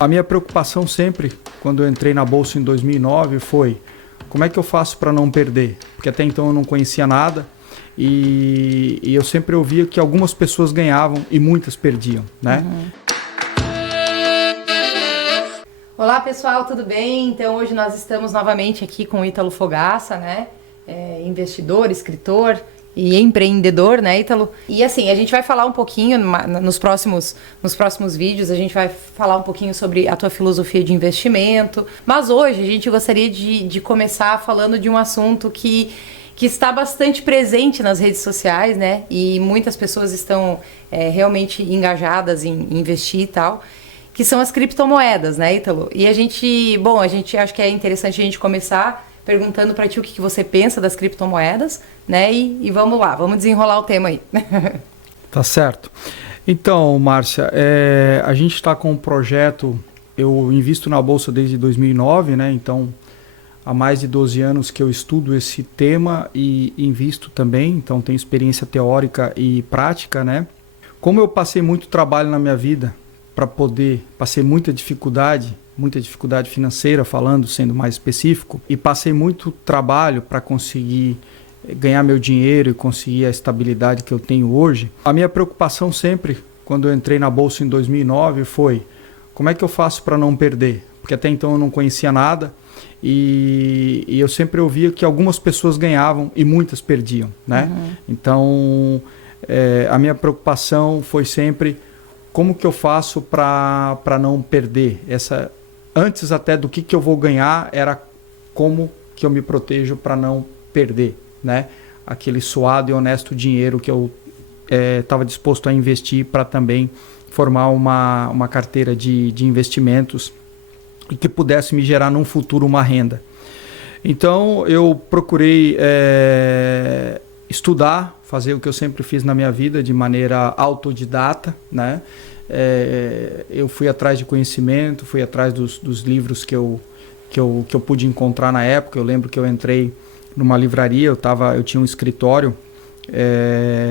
A minha preocupação sempre, quando eu entrei na Bolsa em 2009, foi como é que eu faço para não perder? Porque até então eu não conhecia nada e eu sempre ouvia que algumas pessoas ganhavam e muitas perdiam, né? Olá pessoal, tudo bem? Então hoje nós estamos novamente aqui com o Ítalo Fogaça, né? Investidor, escritor e empreendedor, né, Ítalo? E assim, a gente vai falar um pouquinho nos próximos vídeos, a gente vai falar um pouquinho sobre a tua filosofia de investimento, mas hoje a gente gostaria de começar falando de um assunto que está bastante presente nas redes sociais, né? E muitas pessoas estão realmente engajadas em investir e tal, que são as criptomoedas, né, Ítalo? E a gente acho que é interessante a gente começar perguntando para ti o que você pensa das criptomoedas, né? E vamos lá, vamos desenrolar o tema aí. Tá certo. Então, Márcia, a gente está com um projeto, eu invisto na Bolsa desde 2009, né? Então, há mais de 12 anos que eu estudo esse tema e invisto também, então tenho experiência teórica e prática, né? Como eu passei muito trabalho na minha vida passei muita dificuldade financeira, sendo mais específico, e passei muito trabalho para conseguir ganhar meu dinheiro e conseguir a estabilidade que eu tenho hoje. A minha preocupação sempre, quando eu entrei na Bolsa em 2009, foi como é que eu faço para não perder? Porque até então eu não conhecia nada e eu sempre ouvia que algumas pessoas ganhavam e muitas perdiam, né? Então, a minha preocupação foi sempre como que eu faço para não perder? Antes até do que eu vou ganhar, era como que eu me protejo para não perder, né? Aquele suado e honesto dinheiro que eu estava disposto a investir para também formar uma carteira de investimentos e que pudesse me gerar num futuro uma renda. Então eu procurei estudar, fazer o que eu sempre fiz na minha vida de maneira autodidata, né? Eu fui atrás de conhecimento, fui atrás dos livros que eu pude encontrar na época. Eu lembro que eu entrei numa livraria, eu tinha um escritório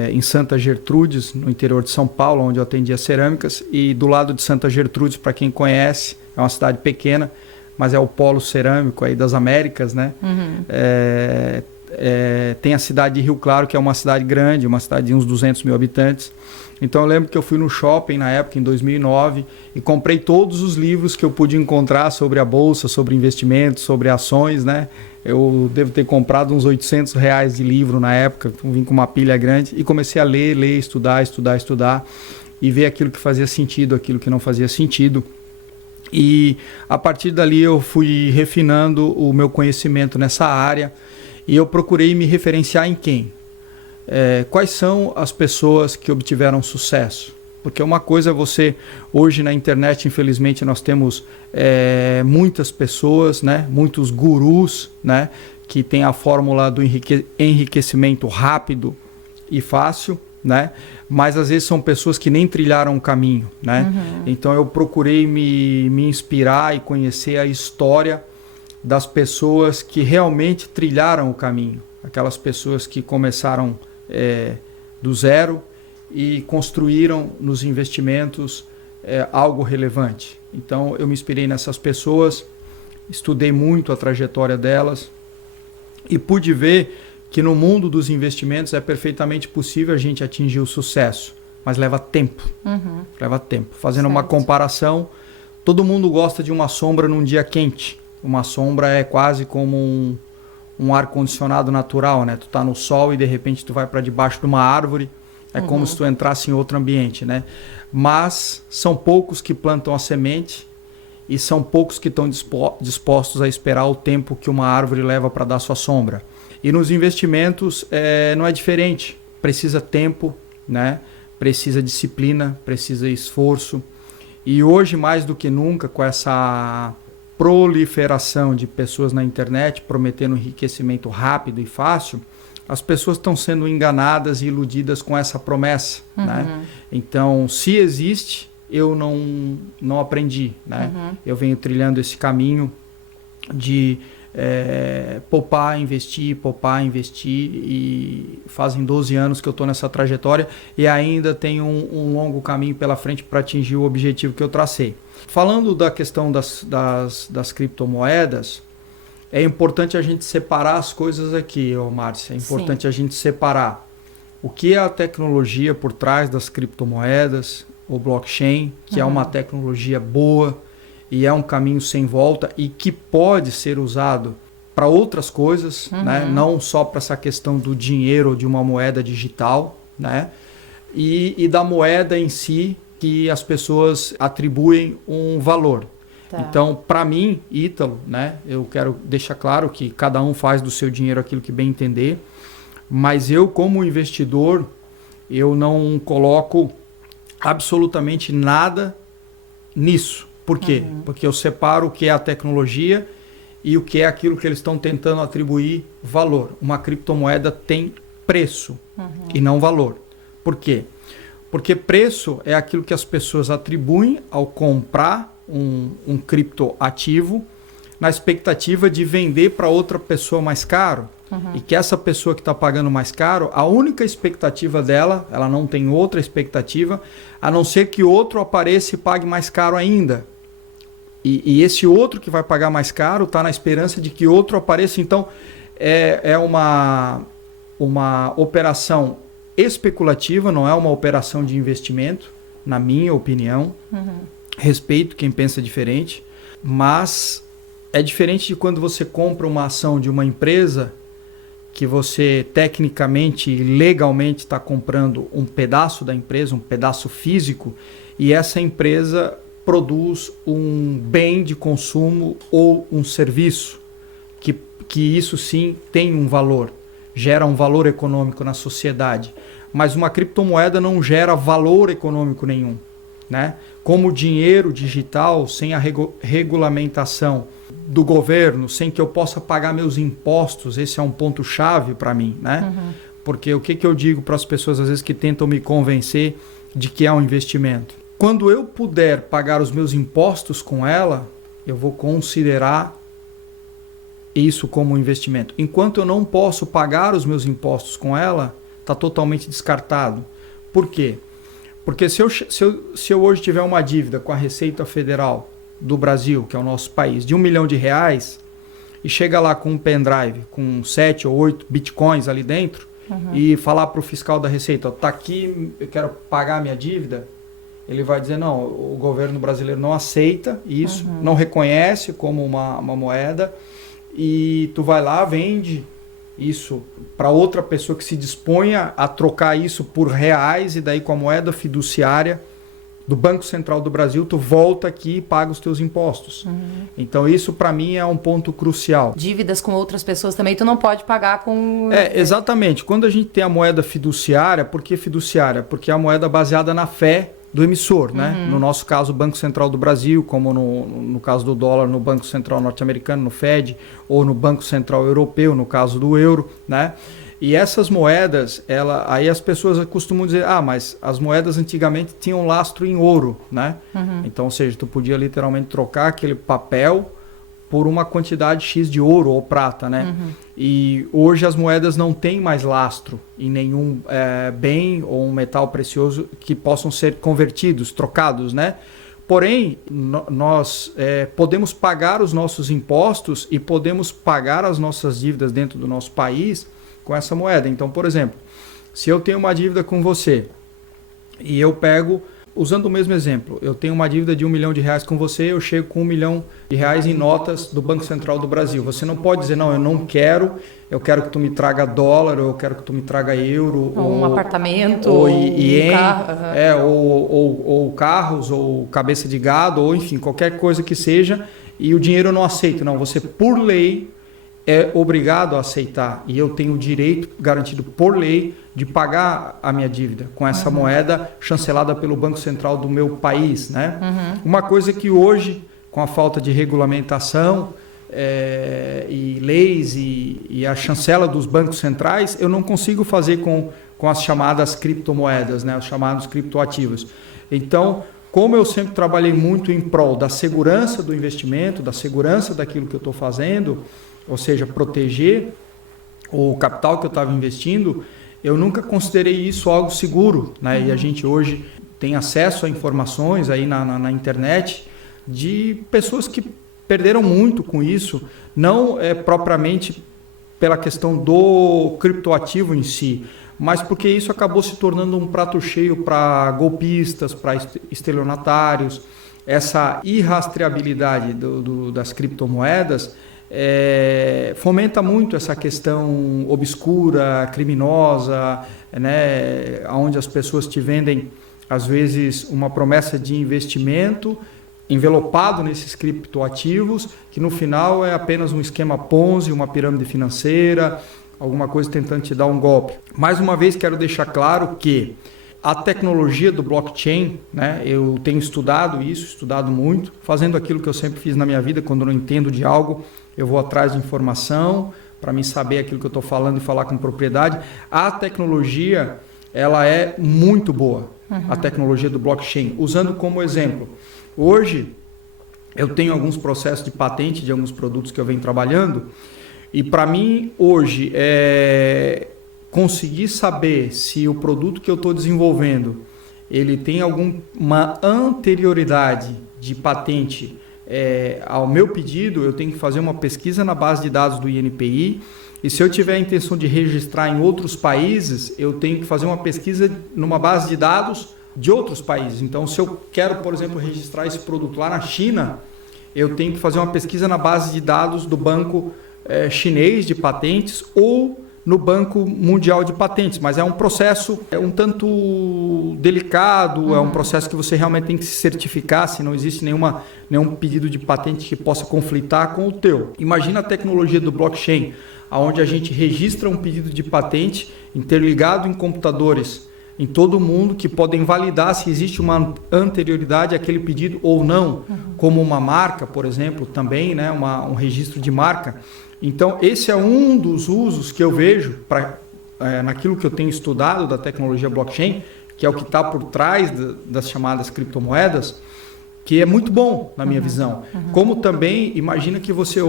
em Santa Gertrudes, no interior de São Paulo, onde eu atendia cerâmicas, e do lado de Santa Gertrudes, para quem conhece, é uma cidade pequena, mas é o polo cerâmico aí das Américas, né? Tem a cidade de Rio Claro, que é uma cidade grande, uma cidade de uns 200 mil habitantes. Então eu lembro que eu fui no shopping na época, em 2009, e comprei todos os livros que eu pude encontrar sobre a bolsa, sobre investimentos, sobre ações, né? Eu devo ter comprado uns R$800 de livro na época, vim com uma pilha grande e comecei a ler, estudar e ver aquilo que fazia sentido, aquilo que não fazia sentido. E a partir dali eu fui refinando o meu conhecimento nessa área e eu procurei me referenciar em quem? Quais são as pessoas que obtiveram sucesso? Porque uma coisa é você, hoje na internet, infelizmente, nós temos muitas pessoas, né? Muitos gurus, né? Que tem a fórmula do enriquecimento rápido e fácil, né? Mas às vezes são pessoas que nem trilharam o caminho, né? Então eu procurei me inspirar e conhecer a história das pessoas que realmente trilharam o caminho. Aquelas pessoas que começaram do zero e construíram nos investimentos algo relevante. Então eu me inspirei nessas pessoas, estudei muito a trajetória delas e pude ver que no mundo dos investimentos é perfeitamente possível a gente atingir o sucesso, mas leva tempo. Leva tempo. Fazendo uma comparação, todo mundo gosta de uma sombra num dia quente. Uma sombra é quase como um ar-condicionado natural, né? Tu tá no sol e de repente tu vai para debaixo de uma árvore, como se tu entrasse em outro ambiente, né? Mas são poucos que plantam a semente e são poucos que estão dispostos a esperar o tempo que uma árvore leva para dar sua sombra. E nos investimentos não é diferente. Precisa tempo, né? Precisa disciplina, precisa esforço. E hoje, mais do que nunca, com essa proliferação de pessoas na internet prometendo enriquecimento rápido e fácil, as pessoas estão sendo enganadas e iludidas com essa promessa, né? Então, se existe, eu não aprendi, né? Eu venho trilhando esse caminho de poupar, investir e fazem 12 anos que eu estou nessa trajetória e ainda tenho um longo caminho pela frente para atingir o objetivo que eu tracei. Falando da questão das criptomoedas, é importante a gente separar as coisas aqui, Márcia. É importante a gente separar o que é a tecnologia por trás das criptomoedas, o blockchain, que é uma tecnologia boa e é um caminho sem volta e que pode ser usado para outras coisas, né? Não só para essa questão do dinheiro ou de uma moeda digital, né? E da moeda em si, que as pessoas atribuem um valor. Tá. Então, para mim, Ítalo, né, eu quero deixar claro que cada um faz do seu dinheiro aquilo que bem entender, mas eu, como investidor, eu não coloco absolutamente nada nisso. Por quê? Porque eu separo o que é a tecnologia e o que é aquilo que eles estão tentando atribuir valor. Uma criptomoeda tem preço e não valor. Por quê? Porque preço é aquilo que as pessoas atribuem ao comprar um criptoativo na expectativa de vender para outra pessoa mais caro. E que essa pessoa que está pagando mais caro, a única expectativa dela, ela não tem outra expectativa, a não ser que outro apareça e pague mais caro ainda. E esse outro que vai pagar mais caro está na esperança de que outro apareça. Então, é uma operação especulativa, não é uma operação de investimento, na minha opinião. Respeito quem pensa diferente, mas é diferente de quando você compra uma ação de uma empresa que você tecnicamente e legalmente está comprando um pedaço da empresa, um pedaço físico, e essa empresa produz um bem de consumo ou um serviço que isso sim tem um valor, gera um valor econômico na sociedade. Mas uma criptomoeda não gera valor econômico nenhum, né? Como dinheiro digital, sem a regulamentação do governo, sem que eu possa pagar meus impostos, esse é um ponto-chave para mim, né? Porque o que eu digo para as pessoas, às vezes, que tentam me convencer de que é um investimento? Quando eu puder pagar os meus impostos com ela, eu vou considerar isso como um investimento. Enquanto eu não posso pagar os meus impostos com ela, está totalmente descartado. Por quê? Porque se eu hoje tiver uma dívida com a Receita Federal do Brasil, que é o nosso país, de R$1 milhão, e chega lá com um pendrive, com 7 ou 8 bitcoins ali dentro, e falar para o fiscal da Receita, tá aqui, eu quero pagar a minha dívida, ele vai dizer, não, o governo brasileiro não aceita isso, não reconhece como uma moeda, e tu vai lá, vende isso para outra pessoa que se disponha a trocar isso por reais, e daí com a moeda fiduciária do Banco Central do Brasil, tu volta aqui e paga os teus impostos. Então isso para mim é um ponto crucial. Dívidas com outras pessoas também tu não pode pagar com... Exatamente. Quando a gente tem a moeda fiduciária, por que fiduciária? Porque é a moeda baseada na fé do emissor, né? No nosso caso, o Banco Central do Brasil, como no caso do dólar, no Banco Central norte-americano, no Fed, ou no Banco Central europeu, no caso do euro, né? E essas moedas, aí as pessoas costumam dizer, mas as moedas antigamente tinham lastro em ouro, né? Então, ou seja, tu podia literalmente trocar aquele papel por uma quantidade X de ouro ou prata, né? E hoje as moedas não têm mais lastro em nenhum bem ou um metal precioso que possam ser convertidos, trocados, né? Porém, nós podemos pagar os nossos impostos e podemos pagar as nossas dívidas dentro do nosso país com essa moeda. Então, por exemplo, se eu tenho uma dívida com você e eu pego, usando o mesmo exemplo, eu tenho uma dívida de R$1 milhão com você, eu chego com R$1 milhão em notas do Banco Central do Brasil. Você não pode dizer, não, eu quero que tu me traga dólar, ou eu quero que tu me traga euro. Ou um apartamento, ou um carro. Ou carros, ou cabeça de gado, ou enfim, qualquer coisa que seja, e o dinheiro eu não aceito. Não, você, por lei, é obrigado a aceitar, e eu tenho o direito garantido por lei de pagar a minha dívida com essa moeda chancelada pelo Banco Central do meu país, né? Uma coisa que hoje, com a falta de regulamentação e leis e a chancela dos bancos centrais, eu não consigo fazer com as chamadas criptomoedas, né? Os chamados criptoativos. Então, como eu sempre trabalhei muito em prol da segurança do investimento, da segurança daquilo que eu estou fazendo, ou seja, proteger o capital que eu estava investindo, eu nunca considerei isso algo seguro, né? E a gente hoje tem acesso a informações aí na internet de pessoas que perderam muito com isso, não propriamente pela questão do criptoativo em si, mas porque isso acabou se tornando um prato cheio para golpistas, para estelionatários. Essa irrastreabilidade das criptomoedas fomenta muito essa questão obscura, criminosa, né, onde as pessoas te vendem, às vezes, uma promessa de investimento envelopado nesses criptoativos, que no final é apenas um esquema Ponzi, uma pirâmide financeira, alguma coisa tentando te dar um golpe. Mais uma vez, quero deixar claro que a tecnologia do blockchain, né, eu tenho estudado muito, fazendo aquilo que eu sempre fiz na minha vida. Quando eu não entendo de algo, eu vou atrás de informação para mim saber aquilo que eu estou falando e falar com propriedade. A tecnologia, ela é muito boa, a tecnologia do blockchain. Usando como exemplo, hoje eu tenho alguns processos de patente de alguns produtos que eu venho trabalhando, e para mim hoje conseguir saber se o produto que eu estou desenvolvendo ele tem alguma anterioridade de patente ao meu pedido, eu tenho que fazer uma pesquisa na base de dados do INPI, e se eu tiver a intenção de registrar em outros países, eu tenho que fazer uma pesquisa numa base de dados de outros países. Então, se eu quero, por exemplo, registrar esse produto lá na China, eu tenho que fazer uma pesquisa na base de dados do Banco Chinês de Patentes ou no Banco Mundial de Patentes, mas é um processo um tanto delicado, é um processo que você realmente tem que se certificar, se não existe nenhum pedido de patente que possa conflitar com o teu. Imagina a tecnologia do blockchain, onde a gente registra um pedido de patente interligado em computadores em todo o mundo, que podem validar se existe uma anterioridade àquele pedido ou não, como uma marca, por exemplo, também, né, um registro de marca. Então, esse é um dos usos que eu vejo naquilo que eu tenho estudado da tecnologia blockchain, que é o que está por trás das chamadas criptomoedas, que é muito bom na minha visão. Como também, imagina que você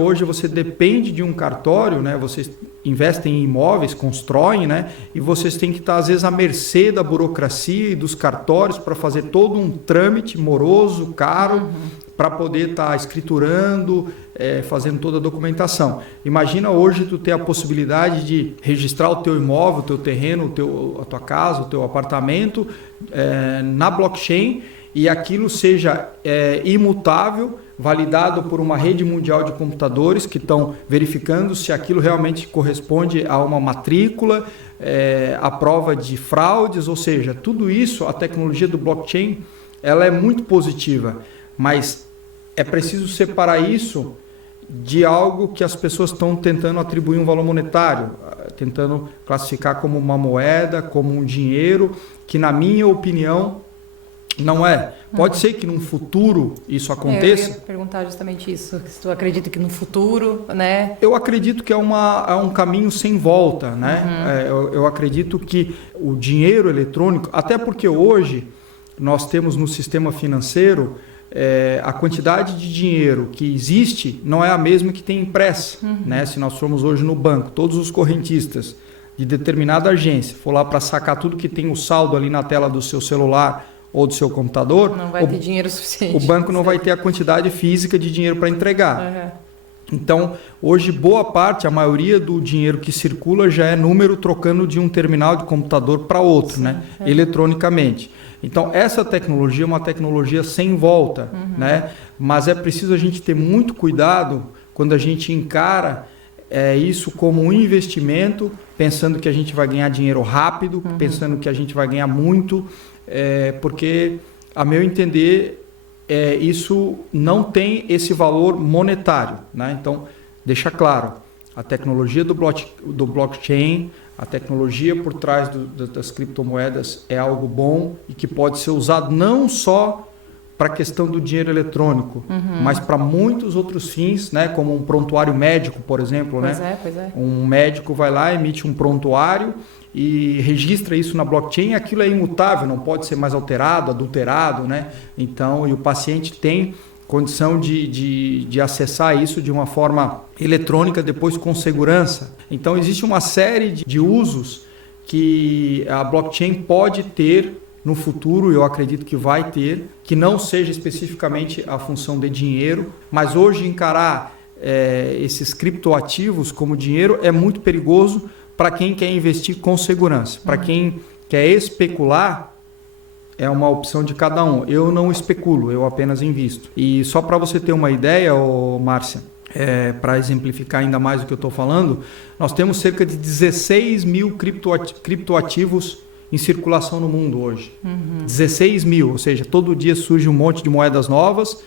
depende de um cartório, né? Vocês investem em imóveis, constroem, né? E vocês têm que estar, às vezes, à mercê da burocracia e dos cartórios para fazer todo um trâmite moroso, caro, para poder estar escriturando, fazendo toda a documentação. Imagina hoje tu ter a possibilidade de registrar o teu imóvel, o teu terreno, a tua casa, o teu apartamento na blockchain, e aquilo seja imutável, validado por uma rede mundial de computadores que estão verificando se aquilo realmente corresponde a uma matrícula, a prova de fraudes, ou seja, tudo isso, a tecnologia do blockchain, ela é muito positiva, mas é preciso separar isso de algo que as pessoas estão tentando atribuir um valor monetário, tentando classificar como uma moeda, como um dinheiro, que na minha opinião não é. Pode ser que num futuro isso aconteça. Eu ia perguntar justamente isso, se tu acredita que no futuro, né? Eu acredito que é um caminho sem volta, né? Eu acredito que o dinheiro eletrônico, até porque hoje nós temos no sistema financeiro a quantidade de dinheiro que existe não é a mesma que tem impressa, né? Se nós formos hoje no banco, todos os correntistas de determinada agência for lá para sacar tudo que tem o saldo ali na tela do seu celular ou do seu computador, não vai ter dinheiro suficiente. O banco não vai ter a quantidade física de dinheiro para entregar. Então, hoje, boa parte, a maioria do dinheiro que circula já é número trocando de um terminal de computador para outro, né? Eletronicamente. Então, essa tecnologia é uma tecnologia sem volta, né? Mas é preciso a gente ter muito cuidado quando a gente encara isso como um investimento, pensando que a gente vai ganhar dinheiro rápido, pensando que a gente vai ganhar muito, porque, a meu entender, isso não tem esse valor monetário, né? Então, deixa claro, a tecnologia do blockchain, a tecnologia por trás das criptomoedas é algo bom e que pode ser usado não só para a questão do dinheiro eletrônico, mas para muitos outros fins, né? Como um prontuário médico, por exemplo. Pois é. Um médico vai lá, emite um prontuário e registra isso na blockchain, aquilo é imutável, não pode ser mais alterado, adulterado, né? Então, e o paciente tem condição de acessar isso de uma forma eletrônica depois com segurança. Então, existe uma série de usos que a blockchain pode ter no futuro, eu acredito que vai ter, que não seja especificamente a função de dinheiro, mas hoje encarar esses criptoativos como dinheiro é muito perigoso para quem quer investir com segurança. Para quem quer especular, é uma opção de cada um. Eu não especulo, eu apenas invisto. E só para você ter uma ideia, Márcia, para exemplificar ainda mais o que eu estou falando, nós temos cerca de 16 mil criptoativos em circulação no mundo hoje. 16 mil, ou seja, todo dia surge um monte de moedas novas,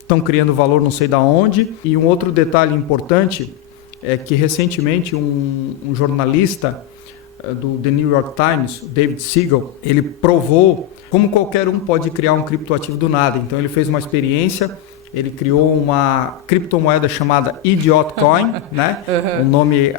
estão criando valor não sei da onde. E um outro detalhe importante é que recentemente um jornalista do The New York Times, David Siegel, ele provou como qualquer um pode criar um criptoativo do nada. Então ele fez uma experiência, ele criou uma criptomoeda chamada Idiot Coin, né? Um nome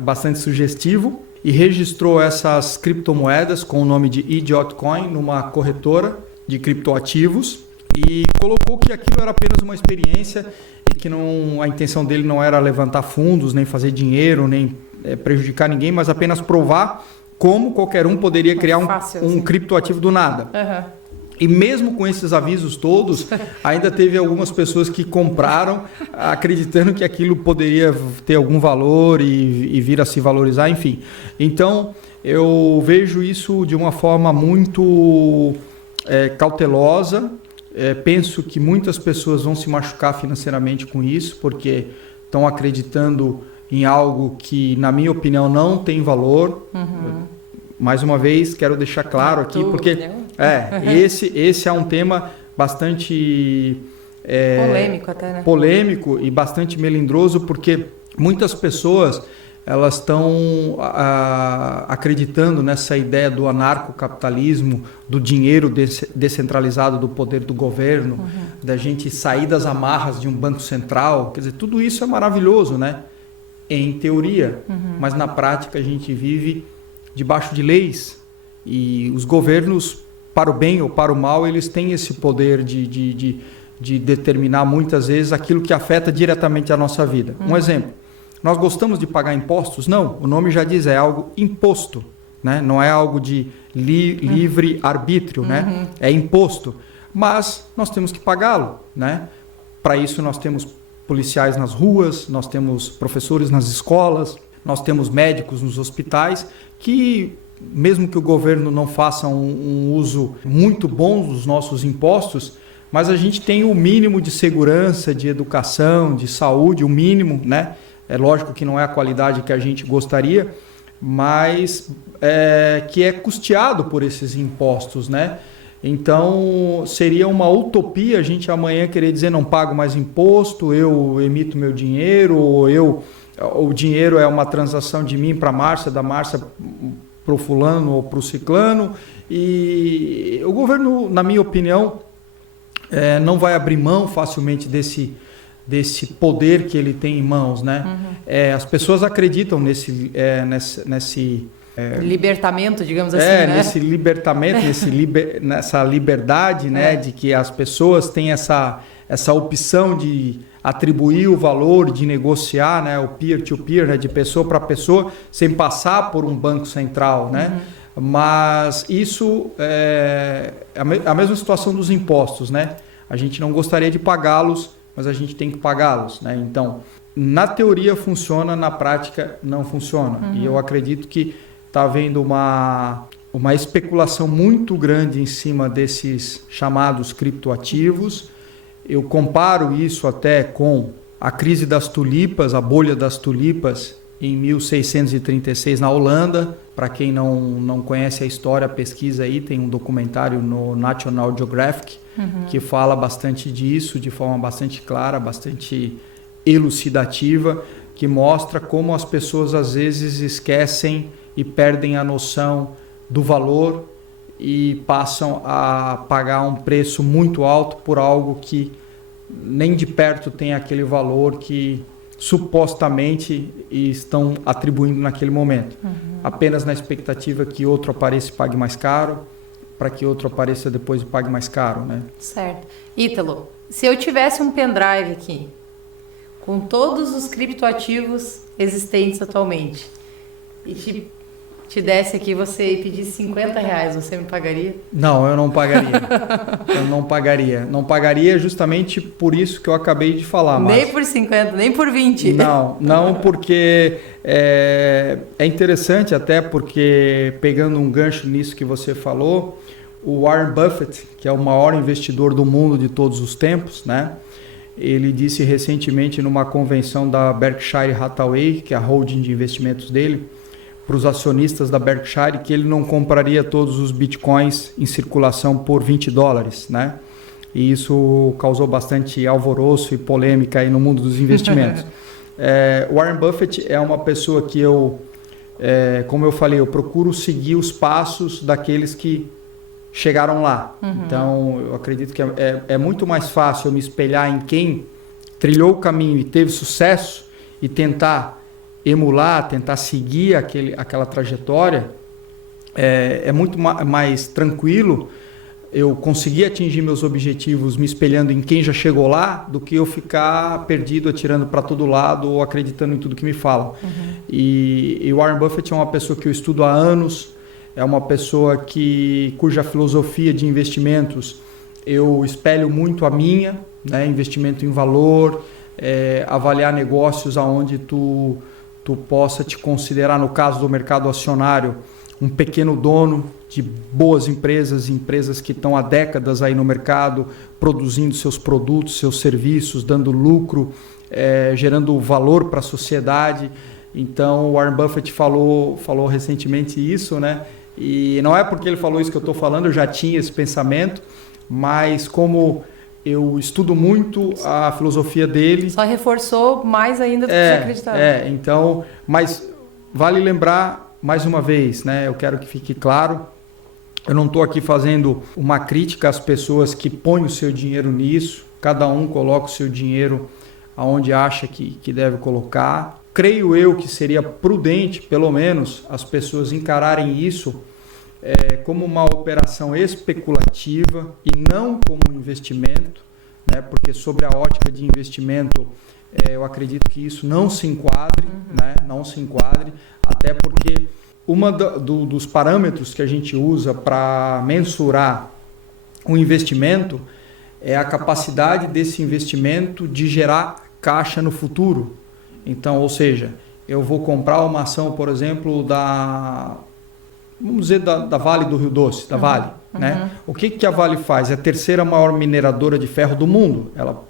bastante sugestivo, e registrou essas criptomoedas com o nome de Idiot Coin numa corretora de criptoativos e colocou que aquilo era apenas uma experiência e que a intenção dele não era levantar fundos, nem fazer dinheiro, nem prejudicar ninguém, mas apenas provar como qualquer um poderia criar um criptoativo do nada. E mesmo com esses avisos todos, ainda teve algumas pessoas que compraram acreditando que aquilo poderia ter algum valor e vir a se valorizar, enfim. Então, eu vejo isso de uma forma muito cautelosa. Penso que muitas pessoas vão se machucar financeiramente com isso, porque estão acreditando em algo que, na minha opinião, não tem valor. Mais uma vez, quero deixar claro aqui, porque esse é um tema bastante polêmico até, né? Polêmico e bastante melindroso, porque muitas pessoas elas estão acreditando nessa ideia do anarcocapitalismo, do dinheiro descentralizado do poder do governo, da gente sair das amarras de um banco central. Quer dizer, tudo isso é maravilhoso, né? Em teoria, mas na prática a gente vive debaixo de leis e os governos, para o bem ou para o mal, eles têm esse poder de determinar muitas vezes aquilo que afeta diretamente a nossa vida. Um exemplo, nós gostamos de pagar impostos? Não, o nome já diz, é algo imposto, né? Não é algo de livre arbítrio, né? É imposto, mas nós temos que pagá-lo, né? Para isso nós temos policiais nas ruas, nós temos professores nas escolas, nós temos médicos nos hospitais, que mesmo que o governo não faça um uso muito bom dos nossos impostos, mas a gente tem o mínimo de segurança, de educação, de saúde, o mínimo, né? É lógico que não é a qualidade que a gente gostaria, mas que é custeado por esses impostos, né? Então, seria uma utopia a gente amanhã querer dizer não pago mais imposto, eu emito meu dinheiro, ou o dinheiro é uma transação de mim para a Márcia, da Márcia para o fulano ou para o ciclano. E o governo, na minha opinião, não vai abrir mão facilmente desse poder que ele tem em mãos, né? As pessoas acreditam nesse libertamento, digamos assim, né? Nesse libertamento, nessa liberdade, né? De que as pessoas têm essa opção de atribuir o valor, de negociar, né? O peer-to-peer, né? De pessoa para pessoa, sem passar por um banco central, né? Mas isso é a mesma situação dos impostos, né? A gente não gostaria de pagá-los, mas a gente tem que pagá-los, né? Então, na teoria funciona, na prática não funciona. E eu acredito que está havendo uma especulação muito grande em cima desses chamados criptoativos. Eu comparo isso até com a crise das tulipas, a bolha das tulipas em 1636 na Holanda. Para quem não conhece a história, pesquisa aí, tem um documentário no National Geographic que fala bastante disso, de forma bastante clara, bastante elucidativa, que mostra como as pessoas às vezes esquecem e perdem a noção do valor e passam a pagar um preço muito alto por algo que nem de perto tem aquele valor que supostamente estão atribuindo naquele momento. Apenas na expectativa que outro apareça e pague mais caro, para que outro apareça depois e pague mais caro, né? Certo. Ítalo, se eu tivesse um pendrive aqui, com todos os criptoativos existentes atualmente, e te te desse aqui você e pedisse 50 reais, você me pagaria? Não, eu não pagaria. Eu não pagaria. Não pagaria justamente por isso que eu acabei de falar. Nem por 50, nem por 20. Não, porque é interessante até porque, pegando um gancho nisso que você falou, o Warren Buffett, que é o maior investidor do mundo de todos os tempos, né? Ele disse recentemente numa convenção da Berkshire Hathaway, que é a holding de investimentos dele, para os acionistas da Berkshire, que ele não compraria todos os bitcoins em circulação por $20, né? E isso causou bastante alvoroço e polêmica aí no mundo dos investimentos. Warren Buffett é uma pessoa que como eu falei, eu procuro seguir os passos daqueles que chegaram lá. Então, eu acredito que é muito mais fácil eu me espelhar em quem trilhou o caminho e teve sucesso e tentar emular, tentar seguir aquela trajetória. É muito mais tranquilo eu conseguir atingir meus objetivos me espelhando em quem já chegou lá do que eu ficar perdido, atirando para todo lado ou acreditando em tudo que me falam. E Warren Buffett é uma pessoa que eu estudo há anos, é uma pessoa cuja filosofia de investimentos eu espelho muito a minha, né? Investimento em valor, avaliar negócios aonde tu possa te considerar, no caso do mercado acionário, um pequeno dono de boas empresas que estão há décadas aí no mercado, produzindo seus produtos, seus serviços, dando lucro, gerando valor para a sociedade. Então, o Warren Buffett falou recentemente isso, né? E não é porque ele falou isso que eu estou falando, eu já tinha esse pensamento, mas como eu estudo muito a filosofia dele... Só reforçou mais ainda do que você acreditava. Então, mas vale lembrar, mais uma vez, né? Eu quero que fique claro, eu não estou aqui fazendo uma crítica às pessoas que põem o seu dinheiro nisso, cada um coloca o seu dinheiro aonde acha que deve colocar. Creio eu que seria prudente, pelo menos, as pessoas encararem isso como uma operação especulativa e não como um investimento, né? Porque sobre a ótica de investimento, eu acredito que isso não se enquadre, né? Não se enquadre, até porque dos parâmetros que a gente usa para mensurar o investimento é a capacidade desse investimento de gerar caixa no futuro. Então, ou seja, eu vou comprar uma ação, por exemplo, vamos dizer, da Vale do Rio Doce, da Vale, né? O que a Vale faz? É a terceira maior mineradora de ferro do mundo. Ela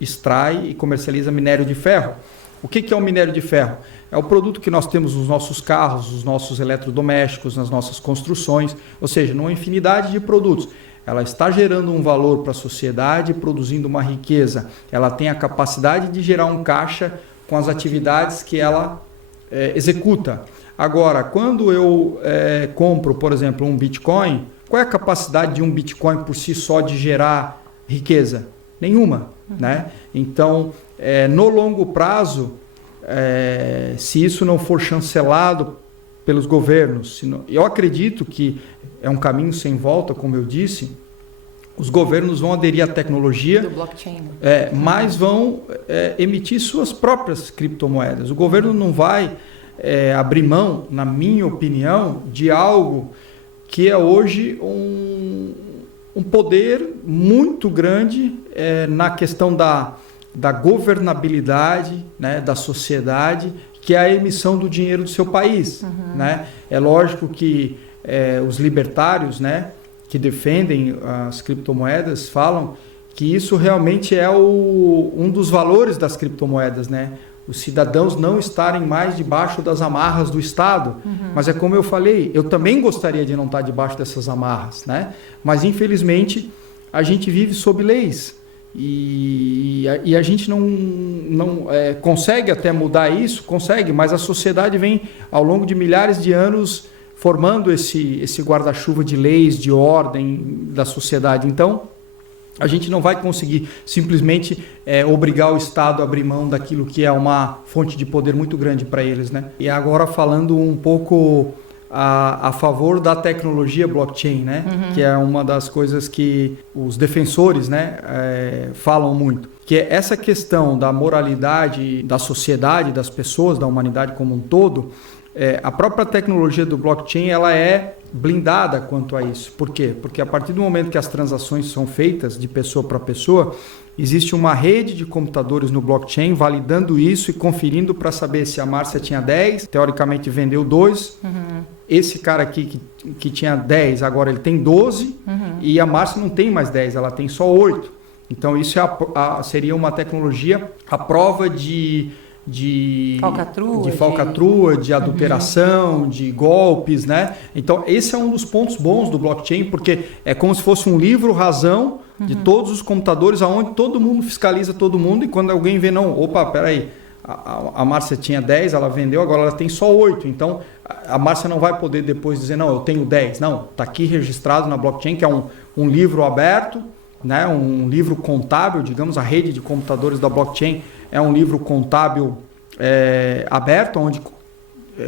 extrai e comercializa minério de ferro. O que é o minério de ferro? É o produto que nós temos nos nossos carros, nos nossos eletrodomésticos, nas nossas construções, ou seja, numa infinidade de produtos. Ela está gerando um valor para a sociedade, produzindo uma riqueza. Ela tem a capacidade de gerar um caixa com as atividades que ela executa. Agora, quando eu compro, por exemplo, um Bitcoin, qual é a capacidade de um Bitcoin por si só de gerar riqueza? Nenhuma, né? Então, no longo prazo, se isso não for chancelado pelos governos, eu acredito que é um caminho sem volta, como eu disse, os governos vão aderir à tecnologia do blockchain, mas vão emitir suas próprias criptomoedas. O governo não vai abrir mão, na minha opinião, de algo que é hoje um poder muito grande na questão da governabilidade, né, da sociedade, que é a emissão do dinheiro do seu país. Né? É lógico que os libertários, né, que defendem as criptomoedas falam que isso realmente é um dos valores das criptomoedas, né? Os cidadãos não estarem mais debaixo das amarras do Estado. Mas é como eu falei, eu também gostaria de não estar debaixo dessas amarras, né? Mas infelizmente a gente vive sob leis e a gente não consegue até mudar isso, consegue, mas a sociedade vem ao longo de milhares de anos formando esse guarda-chuva de leis, de ordem da sociedade. Então, a gente não vai conseguir simplesmente obrigar o Estado a abrir mão daquilo que é uma fonte de poder muito grande para eles, né? E agora falando um pouco a favor da tecnologia blockchain, né? Que é uma das coisas que os defensores, né, falam muito. Que é essa questão da moralidade da sociedade, das pessoas, da humanidade como um todo, a própria tecnologia do blockchain ela é blindada quanto a isso. Por quê? Porque a partir do momento que as transações são feitas de pessoa para pessoa, existe uma rede de computadores no blockchain validando isso e conferindo para saber se a Márcia tinha 10, teoricamente vendeu 2. Esse cara aqui que tinha 10, agora ele tem 12, e a Márcia não tem mais 10, ela tem só 8. Então isso seria uma tecnologia à prova de falcatrua, de adulteração, de golpes, né? Então esse é um dos pontos bons do blockchain, porque é como se fosse um livro razão de todos os computadores, aonde todo mundo fiscaliza todo mundo, e quando alguém vê, não, opa, peraí, a Márcia tinha 10, ela vendeu, agora ela tem só 8, então a Márcia não vai poder depois dizer, não, eu tenho 10, não, está aqui registrado na blockchain, que é um livro aberto, né? Um livro contábil, digamos, a rede de computadores da blockchain é um livro contábil aberto, onde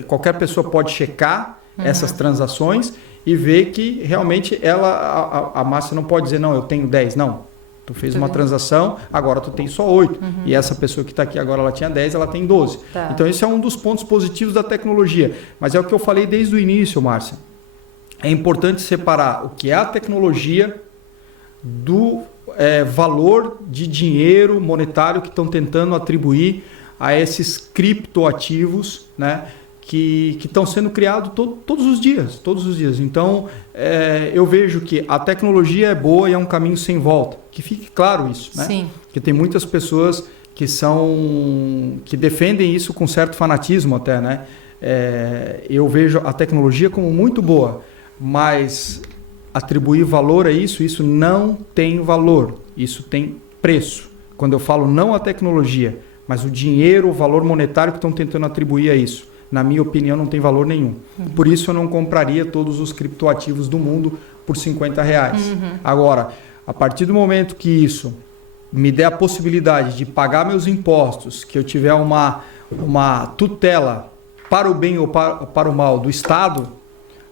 qualquer pessoa pode checar essas transações e ver que realmente a Márcia não pode dizer, não, eu tenho 10, não. Tu fez uma transação, agora tu tem só 8. E essa pessoa que está aqui agora, ela tinha 10, ela tem 12. Tá. Então esse é um dos pontos positivos da tecnologia. Mas é o que eu falei desde o início, Márcia. É importante separar o que é a tecnologia do valor de dinheiro monetário que estão tentando atribuir a esses criptoativos, né, que estão sendo criados todos os dias. Então, eu vejo que a tecnologia é boa e é um caminho sem volta. Que fique claro isso, né? Sim. Porque tem muitas pessoas que defendem isso com certo fanatismo até, né? Eu vejo a tecnologia como muito boa, mas atribuir valor a isso não tem valor, isso tem preço. Quando eu falo não a tecnologia, mas o dinheiro, o valor monetário que estão tentando atribuir a isso, na minha opinião, não tem valor nenhum. Por isso eu não compraria todos os criptoativos do mundo por R$50. Agora, a partir do momento que isso me der a possibilidade de pagar meus impostos, que eu tiver uma tutela para o bem ou para o mal do Estado,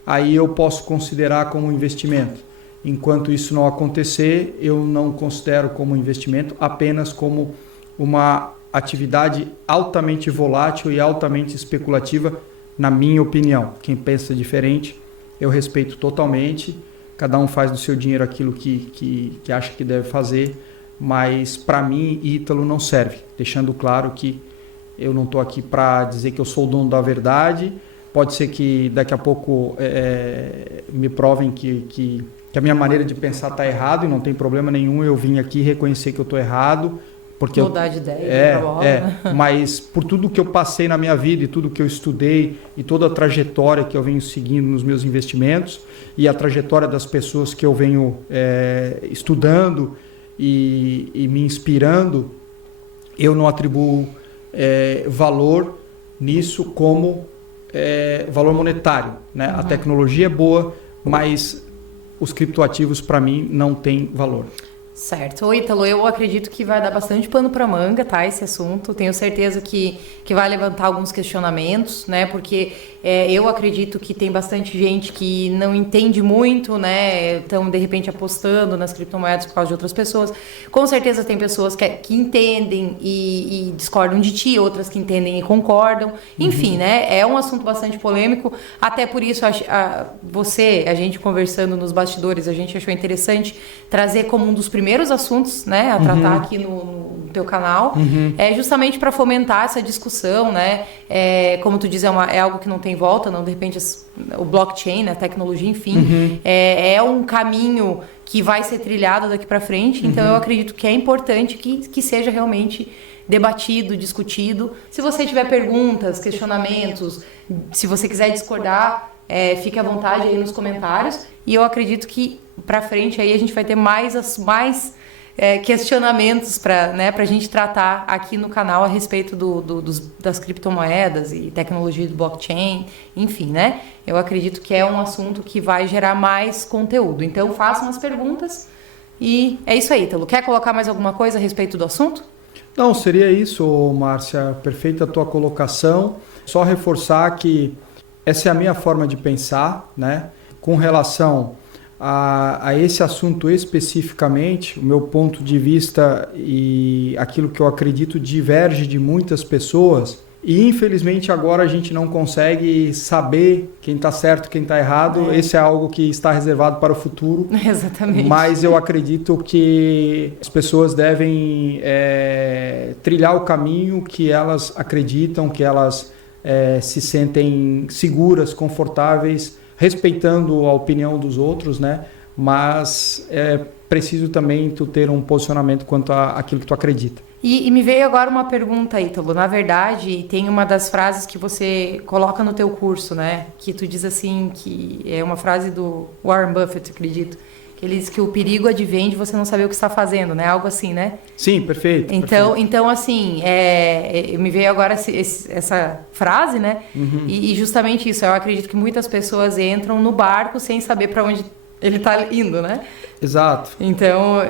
aí eu posso considerar como investimento. Enquanto isso não acontecer, eu não considero como investimento, apenas como uma atividade altamente volátil e altamente especulativa, na minha opinião. Quem pensa diferente, eu respeito totalmente. Cada um faz do seu dinheiro aquilo que acha que deve fazer, mas para mim, Ítalo não serve. Deixando claro que eu não estou aqui para dizer que eu sou o dono da verdade. Pode ser que daqui a pouco me provem que a minha maneira de pensar está errada, e não tem problema nenhum eu vim aqui reconhecer que eu estou errado. Porque mudar de ideia, mas por tudo que eu passei na minha vida e tudo que eu estudei e toda a trajetória que eu venho seguindo nos meus investimentos e a trajetória das pessoas que eu venho estudando e me inspirando, eu não atribuo valor nisso como valor monetário, né? A tecnologia é boa, mas os criptoativos para mim não têm valor. Certo. Ô, Ítalo, eu acredito que vai dar bastante pano para manga, tá, esse assunto. Tenho certeza que vai levantar alguns questionamentos, né, porque eu acredito que tem bastante gente que não entende muito, né, estão de repente apostando nas criptomoedas por causa de outras pessoas. Com certeza tem pessoas que entendem e discordam de ti, outras que entendem e concordam. Enfim, né, é um assunto bastante polêmico. Até por isso, a gente conversando nos bastidores, a gente achou interessante trazer como um dos primeiros assuntos, né, a tratar aqui no teu canal, justamente para fomentar essa discussão, né, como tu diz, é algo que não tem volta, não, de repente o blockchain, né, a tecnologia, enfim, é um caminho que vai ser trilhado daqui para frente, então eu acredito que é importante que seja realmente debatido, discutido. Se você tiver perguntas, questionamentos, se você quiser discordar, fique à vontade aí nos comentários, e eu acredito que para frente aí a gente vai ter mais questionamentos para a gente tratar aqui no canal a respeito das criptomoedas e tecnologia do blockchain, enfim, né? Eu acredito que é um assunto que vai gerar mais conteúdo. Então façam as perguntas e é isso aí, Ítalo. Quer colocar mais alguma coisa a respeito do assunto? Não, seria isso, Márcia. Perfeita a tua colocação. Só reforçar que essa é a minha forma de pensar, né? Com relação a esse assunto especificamente, o meu ponto de vista e aquilo que eu acredito diverge de muitas pessoas. E infelizmente agora a gente não consegue saber quem está certo, quem está errado. Esse é algo que está reservado para o futuro. Exatamente. Mas eu acredito que as pessoas devem trilhar o caminho que elas acreditam, que elas se sentem seguras, confortáveis, respeitando a opinião dos outros, né? Mas é preciso também tu ter um posicionamento quanto àquilo que tu acredita. E me veio agora uma pergunta, Ítalo. Na verdade, tem uma das frases que você coloca no teu curso, né? Que tu diz assim, que é uma frase do Warren Buffett, acredito. Que ele diz que o perigo advém de você não saber o que está fazendo, né? Algo assim, né? Sim, perfeito. Então assim, me veio agora essa frase, né? Uhum. E justamente isso, eu acredito que muitas pessoas entram no barco sem saber para onde ele está indo, né? Exato. Então...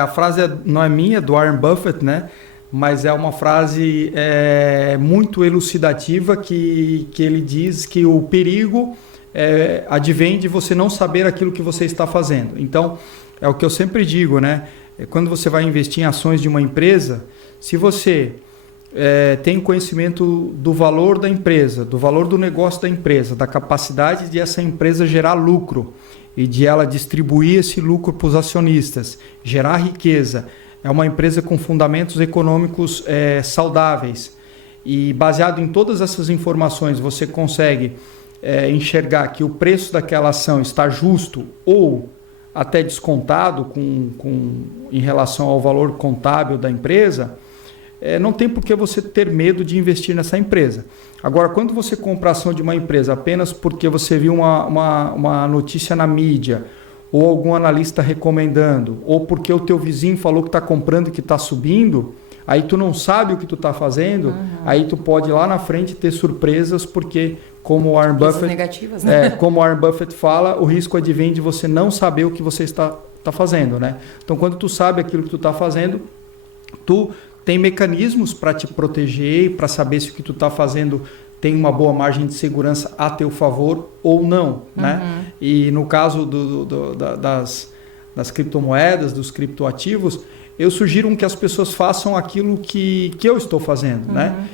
a frase não é minha, é do Warren Buffett, né? Mas é uma frase muito elucidativa que ele diz que o perigo advém de você não saber aquilo que você está fazendo. Então, é o que eu sempre digo, né? Quando você vai investir em ações de uma empresa, se você tem conhecimento do valor da empresa, do valor do negócio da empresa, da capacidade de essa empresa gerar lucro, e de ela distribuir esse lucro para os acionistas, gerar riqueza. É uma empresa com fundamentos econômicos saudáveis. E baseado em todas essas informações, você consegue enxergar que o preço daquela ação está justo ou até descontado em relação ao valor contábil da empresa, não tem por que você ter medo de investir nessa empresa. Agora, quando você compra a ação de uma empresa apenas porque você viu uma notícia na mídia, ou algum analista recomendando, ou porque o teu vizinho falou que está comprando e que está subindo, aí tu não sabe o que tu está fazendo, aí tu pode lá na frente ter surpresas, porque como o Warren Buffett, negativas, né? Como o Warren Buffett fala, o risco advém de você não saber o que você está fazendo, né? Então, quando tu sabe aquilo que tu está fazendo, tu tem mecanismos para te proteger, para saber se o que tu está fazendo tem uma boa margem de segurança a teu favor ou não, né? E no caso das criptomoedas, dos criptoativos, eu sugiro que as pessoas façam aquilo que eu estou fazendo, né?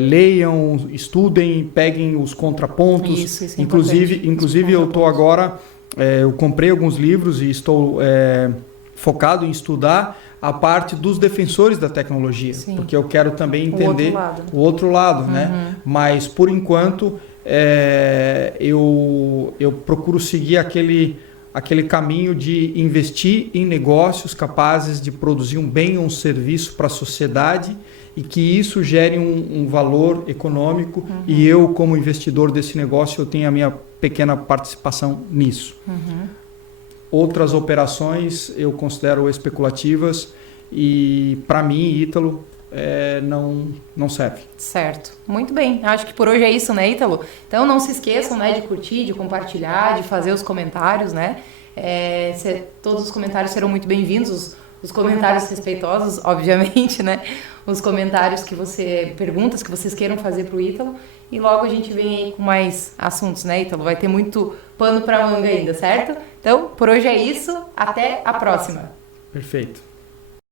Leiam, estudem, peguem os contrapontos. Isso é inclusive eu estou agora, eu comprei alguns livros e estou focado em estudar a parte dos defensores da tecnologia, Sim. porque eu quero também entender o outro lado, né? Mas por enquanto eu procuro seguir aquele caminho de investir em negócios capazes de produzir um bem ou um serviço para a sociedade e que isso gere um valor econômico e eu, como investidor desse negócio, eu tenho a minha pequena participação nisso. Outras operações eu considero especulativas e, para mim, Ítalo, não serve. Certo. Muito bem. Acho que por hoje é isso, né, Ítalo? Então, não se esqueçam, né, de curtir, de compartilhar, de fazer os comentários, né? Todos os comentários serão muito bem-vindos, os comentários respeitosos, obviamente, né? Os comentários perguntas que vocês queiram fazer para o Ítalo. E logo a gente vem aí com mais assuntos, né, Ítalo? Vai ter muito pano para manga ainda, certo? Então, por hoje é isso. Até a próxima. Perfeito.